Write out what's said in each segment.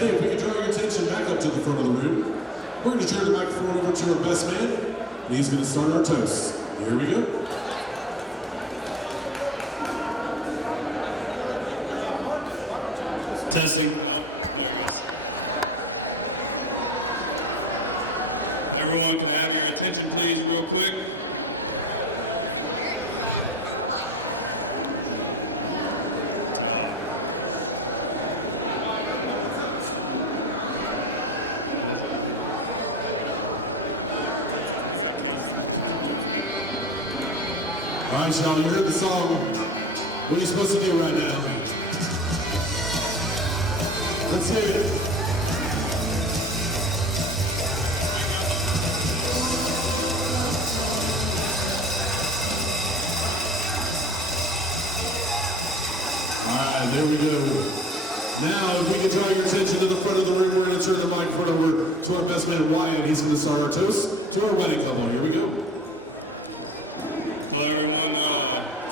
Hey, if we can draw your attention back up to the front of the room, we're going to turn the microphone over to our best man, and he's going to start our toast. Here we go. Testing. Everyone can have your attention, please, real quick. All right, y'all, you heard the song. What are you supposed to do right now? Let's hear it. All right, there we go. Now, if we can draw your attention to the front of the room, we're going to turn the microphone over to our best man, Wyatt. He's going to start our toast to our wedding couple. Here we go. Hello, everyone.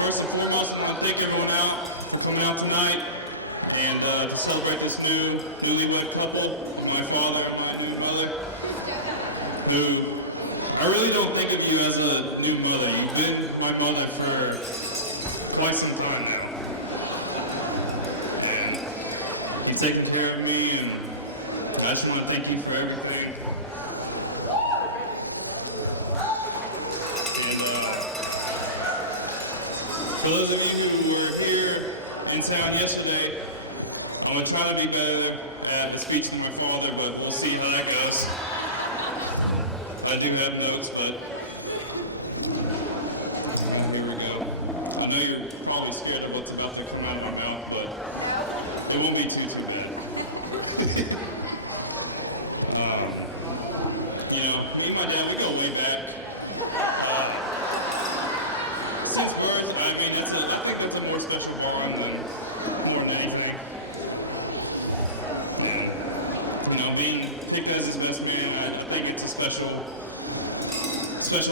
First and foremost, I want to thank everyone out for coming out tonight and to celebrate this newlywed couple, my father and my new mother, who I really don't think of you as a new mother. You've been my mother for quite some time now. And you've taken care of me, and I just want to thank you for everything. For those of you who were here in town yesterday, I'm going to try to be better at the speech than my father, but we'll see how that goes. I do have notes, but here we go. I know you're probably scared of what's about to come out of my mouth, but it won't be too bad. You know, me and my dad, we go way back. Since birth, I mean, I think that's a more special bond than more than anything. You know, being picked as his best man, I think it's a special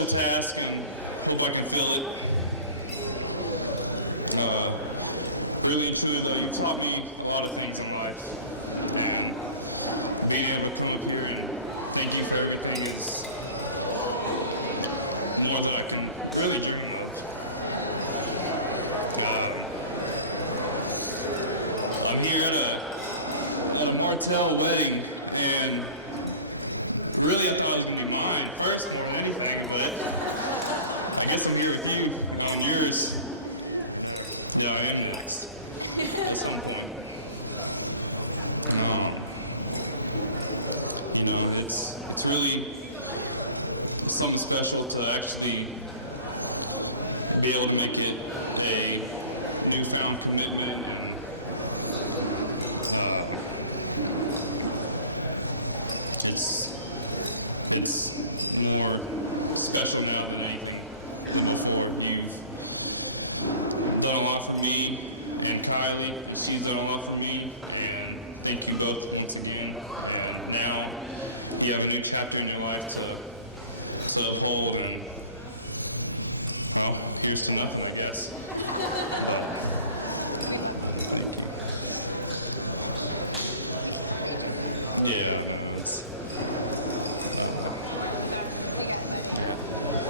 task, and hope I can fill it. Really and truly, though, you taught me a lot of things in life, and being able to come up here and thank you for everything is more than I can really dream of. I'm here at a Martell wedding, and really I thought it was going to be mine first more than anything, but I guess I'm here with you on yours. Yeah, I am next at some point. You know, it's really something special to actually be able to make it a newfound commitment. It's more special now than anything before. You've done a lot for me and Kylie, and she's done a lot for me, and thank you both once again. And now you have a new chapter in your life to uphold, and well, here's to nothing, I guess. Yeah.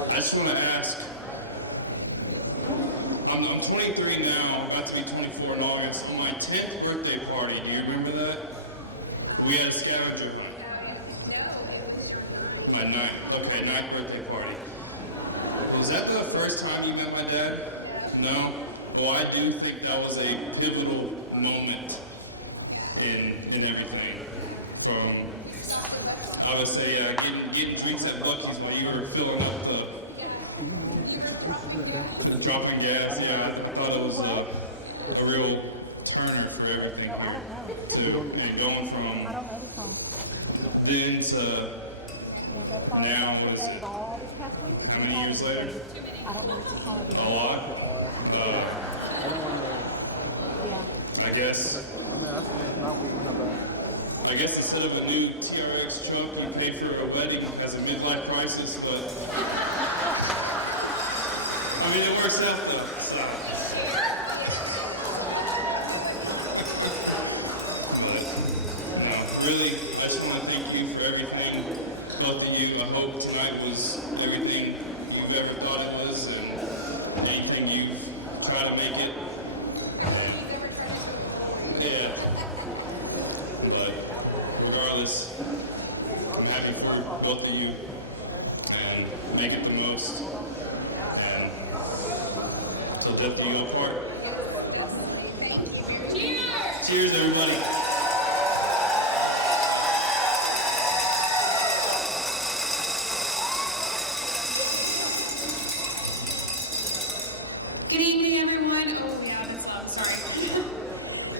I just want to ask, I'm 23 now, about to be 24 in August. On my 10th birthday party, do you remember that? We had a scavenger hunt. My ninth birthday party. Was that the first time you met my dad? No? Well, I do think that was a pivotal moment in everything. From, I would say, getting drinks at Buc-ee's while you were filling up dropping gas. Yeah, I thought it was a real turner for everything here, too. And going from then to now, what is it? How many years later? A lot. I guess instead of a new TRX truck, you pay for a wedding as a midlife crisis, but I mean, it works out though. So. But no, you. I hope tonight was everything you've ever thought it was and anything you've tried to make it. And, yeah. But regardless, I'm happy for both of you and make it the most. And till death do you apart. Cheers! Cheers, everybody. Good evening, everyone. Oh, yeah, that's loud. Sorry.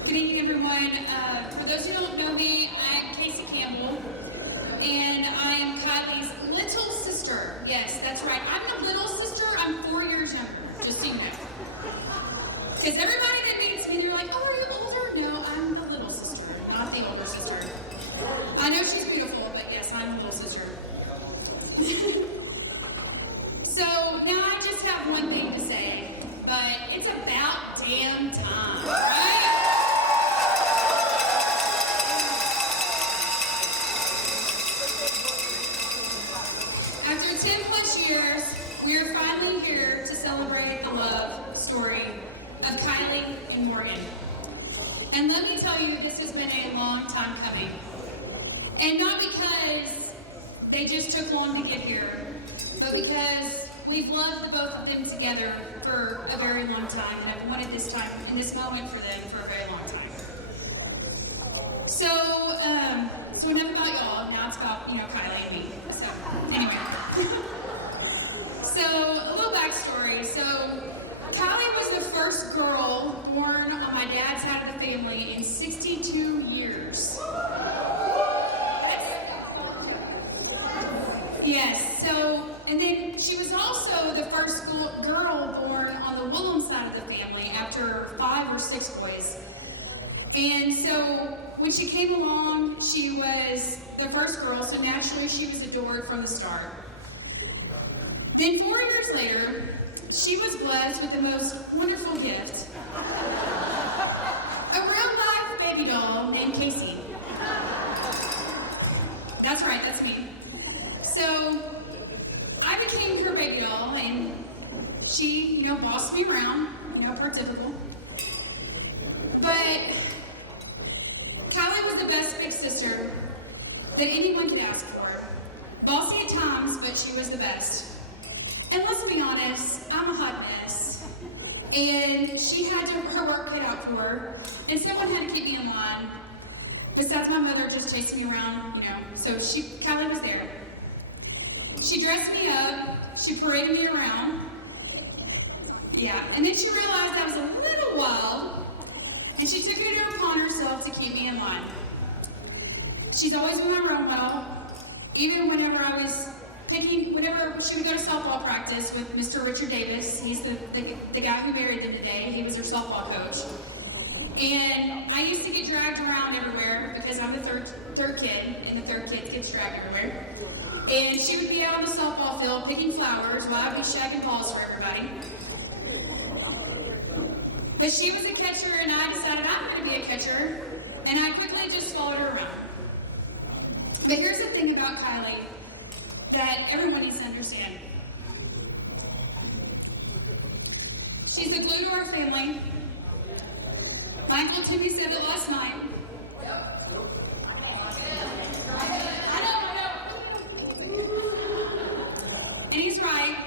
Good evening, everyone. For those who don't know me, I'm Casey Campbell, and I'm Kylie's little sister. Yes, that's right. I'm the little sister. I'm 4 years younger, just so you know. Because everybody that meets me, they're like, oh, are you older? No, I'm the little sister, not the older sister. I know she's beautiful, but yes, I'm the little sister. So now I just have one thing to say. But it's about damn time, right? After 10 plus years, we are finally here to celebrate the love story of Kylie and Morgan. And let me tell you, this has been a long time coming. And not because they just took long to get here, but because we've loved the both of them together for a very long time, and I've wanted this time and this moment for them for a very long time. So enough about y'all. Now it's about, Kylie and me. So anyway. So a little backstory. So Kylie was the first girl born on my dad's side of the family in 62 years. Yes, and then she was also the first girl born on the Willem side of the family after 5 or 6 boys. And so when she came along, she was the first girl, so naturally she was adored from the start. Then 4 years later, she was blessed with the most wonderful gift. A real-life baby doll named Casey. That's right, that's me. So I became her baby doll, and she, bossed me around, per typical. But Kylie was the best big sister that anyone could ask for. Bossy at times, but she was the best. And let's be honest, I'm a hot mess. And she had her work cut out for her, and someone had to keep me in line. Besides my mother just chasing me around, so Kylie was there. She dressed me up, she paraded me around. Yeah, and then she realized I was a little wild, and she took it upon herself to keep me in line. She's always been my role model, even whenever she would go to softball practice with Mr. Richard Davis. He's the guy who married them today. He was her softball coach. And I used to get dragged around everywhere because I'm the third kid, and the third kid gets dragged everywhere. And she would be out on the softball field picking flowers while I'd be shagging balls for everybody. But she was a catcher, and I decided I'm going to be a catcher, and I quickly just followed her around. But here's the thing about Kylie that everyone needs to understand. She's the glue to our family. My Uncle Timmy said it last night. I know. And he's right.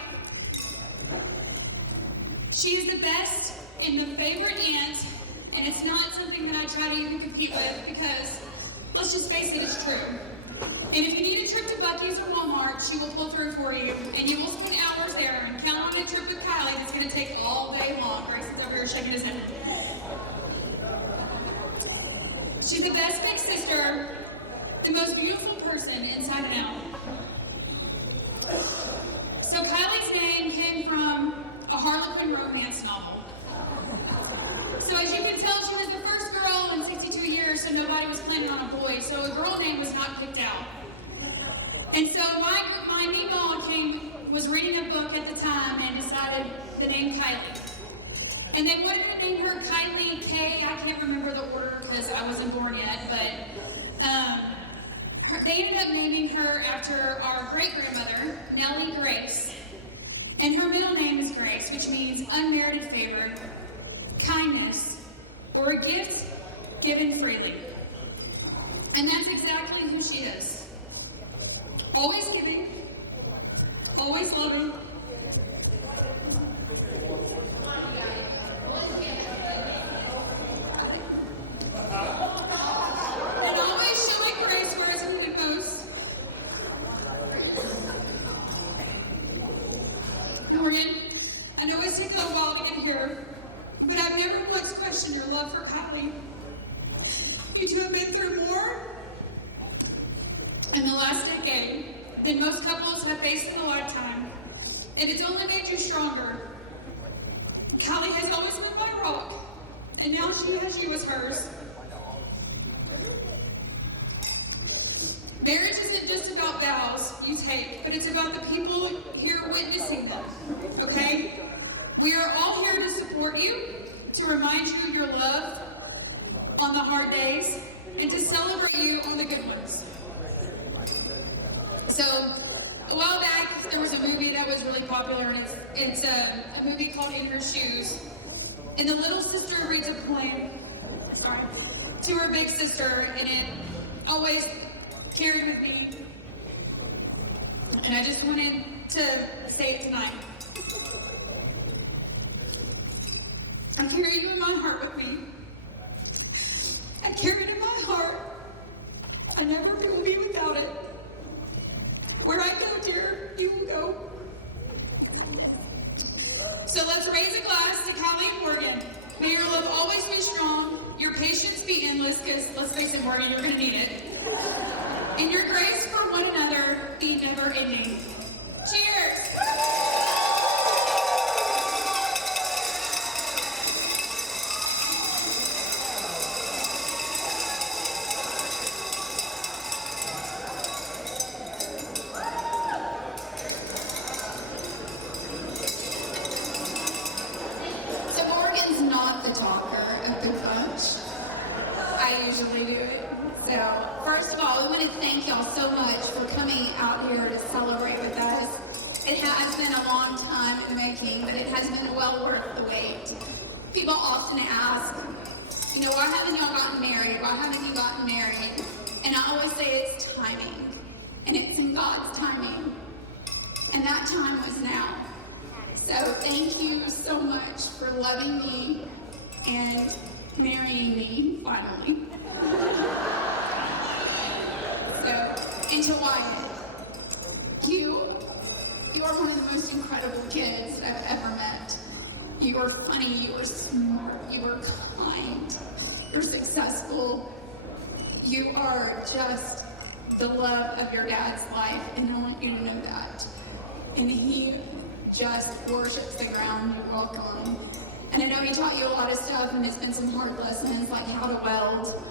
She is the best and the favorite aunt, and it's not something that I try to even compete with because, let's just face it, it's true. And if you need a trip to Buc-ee's or Walmart, she will pull through for you, and you will spend hours there, and count on a trip with Kylie that's going to take all day long. Grayson's over here shaking his head. She's the best big sister, the most beautiful person inside and out. So Kylie's name came from a Harlequin romance novel. So as you can tell, she was the first girl in 62 years, so nobody was planning on a boy, so a girl name was not picked out. And so my meatball was reading a book at the time and decided the name Kylie. And they wanted to name her Kylie K. I can't remember the order because I wasn't born yet, but They ended up naming her after our great-grandmother, Nellie Grace. And her middle name is Grace, which means unmerited favor, kindness, or a gift given freely. And that's exactly who she is. Always giving, always loving, and always showing grace where it's needed most. Morgan, I know it's taken a while to get here, but I've never once questioned your love for Kylie. You two have been through more in the last decade than most couples have faced in a lifetime, and it's only made you stronger. Kylie has always been my rock, and now she has you as hers. Marriage isn't just about vows you take, but it's about the people here witnessing them, okay? We are all here to support you, to remind you of your love on the hard days, and to celebrate you on the good ones. So, a while back, there was a movie that was really popular, and it's a movie called In Her Shoes. And the little sister reads a poem to her big sister, and it always carried with me. And I just wanted to say it tonight. I carry you in my heart with me. I carry it in my heart. I never will be without it. Where I go, dear, you will go. So let's raise a glass to Kylie and Morgan. May your love always be strong, your patience be endless, because let's face it, Morgan, you're going to need it. And your grace for one another be never ending. Cheers! So Morgan's not the talker of the bunch. I usually do it. So first of all, we want to thank y'all so much for coming out here to celebrate with us. It has been a long time in the making, but it has been well worth the wait. People often ask, you know, why haven't y'all gotten married? Why haven't you gotten married? And I always say it's timing, and it's in God's timing. And that time was now. So thank you so much for loving me and marrying me, finally. So, and to Wyatt, you are one of the most incredible kids I've ever met. You are funny, you are smart, you are kind, you're successful. You are just the love of your dad's life, and I want you to know that. And he just worships the ground you walk on. And I know he taught you a lot of stuff, and it's been some hard lessons, like how to weld.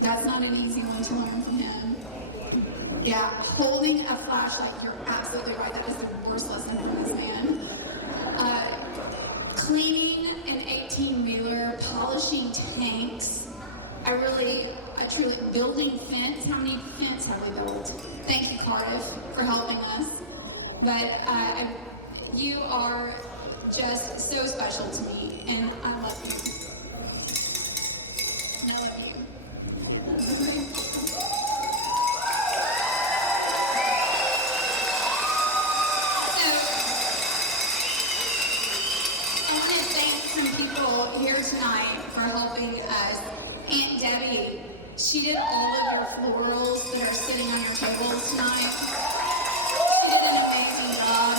That's not an easy one to learn from him. Yeah, holding a flashlight, you're absolutely right. That is the worst lesson from this man. Cleaning an 18-wheeler, polishing tanks. I truly, building fence. How many fence have we built? Thank you, Cardiff, for helping us. But you are just so special to me, and I love you. And I love you. I want to thank some people here tonight for helping us. Aunt Debbie, she did all of your florals that are sitting on your tables tonight. She did an amazing job.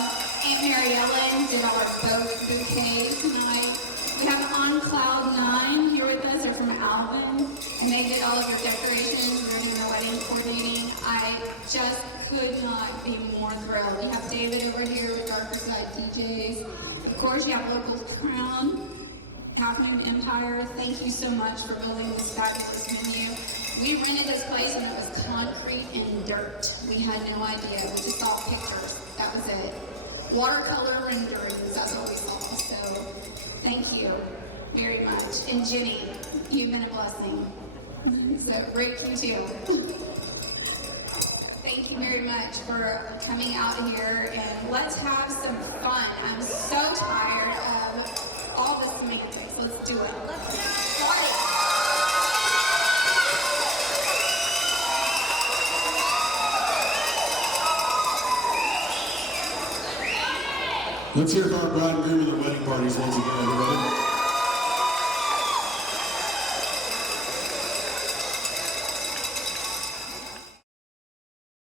Aunt Mary Ellen did our boat bouquet tonight. We have On Cloud 9 here with us. They're from Alvin, and they did all of your decorations. We were doing the wedding coordinating. I just could not be more thrilled. We have David over here with Darker Side DJs. Of course, you have local Crown, Half Moon Empire. Thank you so much for building this fabulous venue. We rented this place when it was concrete and dirt. We had no idea. We just saw pictures. That was it. Watercolor renderings, that's what we saw. So thank you very much. And Jenny, you've been a blessing. So great you too. thank you very much for coming out here, and let's have some fun. I'm so tired of all the semantics. Let's do it. Let's get started. Let's hear for our bride and groom and the wedding parties once again, everybody.